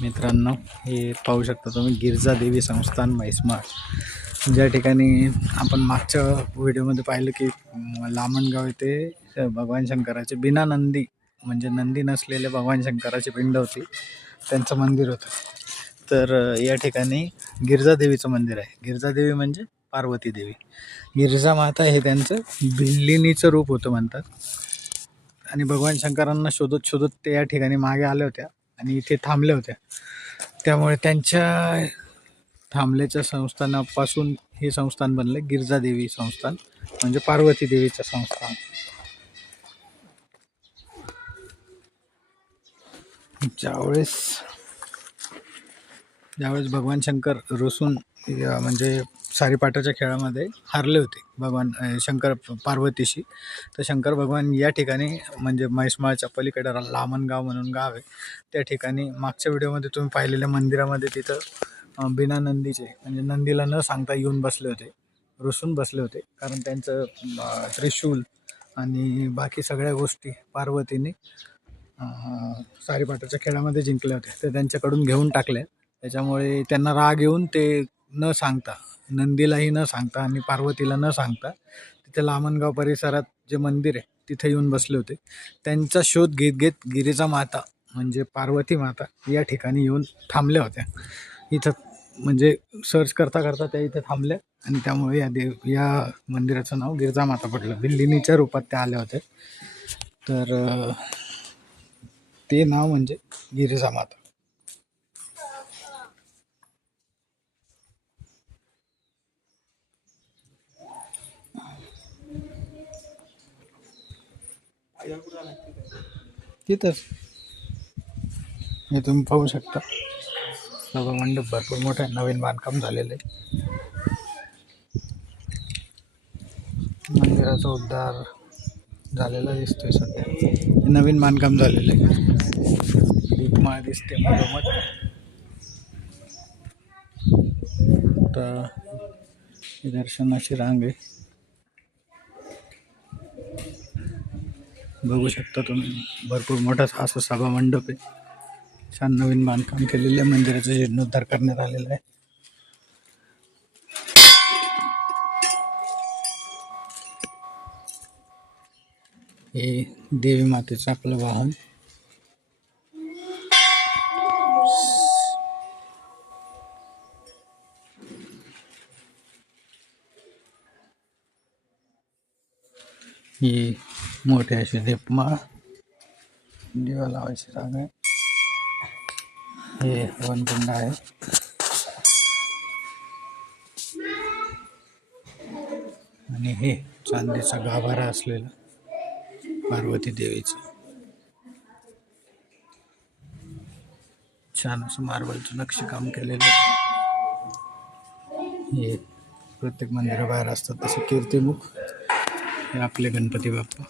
मित्रांनो, हे पाहू शकता तुम्ही गिरजा देवी संस्थान म्हैसमाळ, ज्या ठिकाणी आपण मागच्या व्हिडिओमध्ये पाहिलं की लामणगाव येथे भगवान शंकराचे बिना नंदी म्हणजे नंदी नसलेले भगवान शंकराची पिंड होती, त्यांचं मंदिर होतं. तर या ठिकाणी गिरजा देवीचं मंदिर आहे. गिरजा देवी म्हणजे पार्वती देवी. गिरजा माता हे त्यांचं भिल्लिनीचं रूप होतं म्हणतात. आणि भगवान शंकरांना शोधत शोधत ते या ठिकाणी मागे आल्या होत्या आणि इथे थांबल्या होत्या. त्यामुळे त्यांच्या थांबल्याच्या संस्थानापासून हे संस्थान बनलं गिरजा देवी संस्थान, म्हणजे पार्वती देवीचं संस्थान. ज्यावेळेस भगवान शंकर रुसून म्हणजे सारीपाटाच्या खेळामध्ये हारले होते भगवान शंकर पार्वतीशी, तर शंकर भगवान या ठिकाणी म्हणजे म्हैसमाळच्या पलीकडे लामणगाव म्हणून गाव आहे, त्या ठिकाणी मागच्या व्हिडिओमध्ये तुम्ही पाहिलेल्या मंदिरामध्ये तिथं बिना नंदीचे म्हणजे नंदीला न सांगता येऊन बसले होते, रुसून बसले होते. कारण त्यांचं त्रिशूल आणि बाकी सगळ्या गोष्टी पार्वतीने सारीपाटाच्या खेळामध्ये जिंकल्या होत्या, ते त्यांच्याकडून घेऊन टाकल्या. त्याच्यामुळे त्यांना राग येऊन ते न सांगता, नंदीलाही न सांगता आणि पार्वतीला न सांगता तिथे लामणगाव परिसरात जे मंदिर आहे तिथे येऊन बसले होते. त्यांचा शोध घेत घेत गिरिजा माता म्हणजे पार्वती माता या ठिकाणी येऊन थांबल्या होत्या. इथं म्हणजे सर्च करता करता त्या इथे थांबल्या आणि त्यामुळे या मंदिराचं नाव गिरिजा माता पडलं. भिल्लिनीच्या रूपात त्या आल्या होत्या, तर ते नाव म्हणजे गिरिजा माता. तिथंच हे तुम्ही पाहू शकता, सभा मंडप भरपूर मोठं आहे, नवीन बांधकाम झालेलं आहे. मंदिराचा उद्धार झालेला दिसतोय सध्या, नवीन बांधकाम झालेलं आहे. दीपमाळ दिसते मधोमध. आता दर्शनाची रांग आहे, बघू शकता तुम्ही. भरपूर मोठा असं सभा मंडप आहे, छान नवीन बांधकाम केलेले मंदिराचा जीर्णोद्धार करण्यात आलेला आहे. हे देवी मातेचं आपलं वाहन. ही मोठी अशी दीपमाळ, दिवा लावायची जागा आहे. हे वनकुंड आहे आणि हे चांदीचा गाभारा असलेलं पार्वती देवीचं छान असं मार्बलचं नक्षीकाम केलेलं. हे प्रत्येक मंदिराबाहेर असतात तसे कीर्तिमुख. हे आपले गणपती बाप्पा.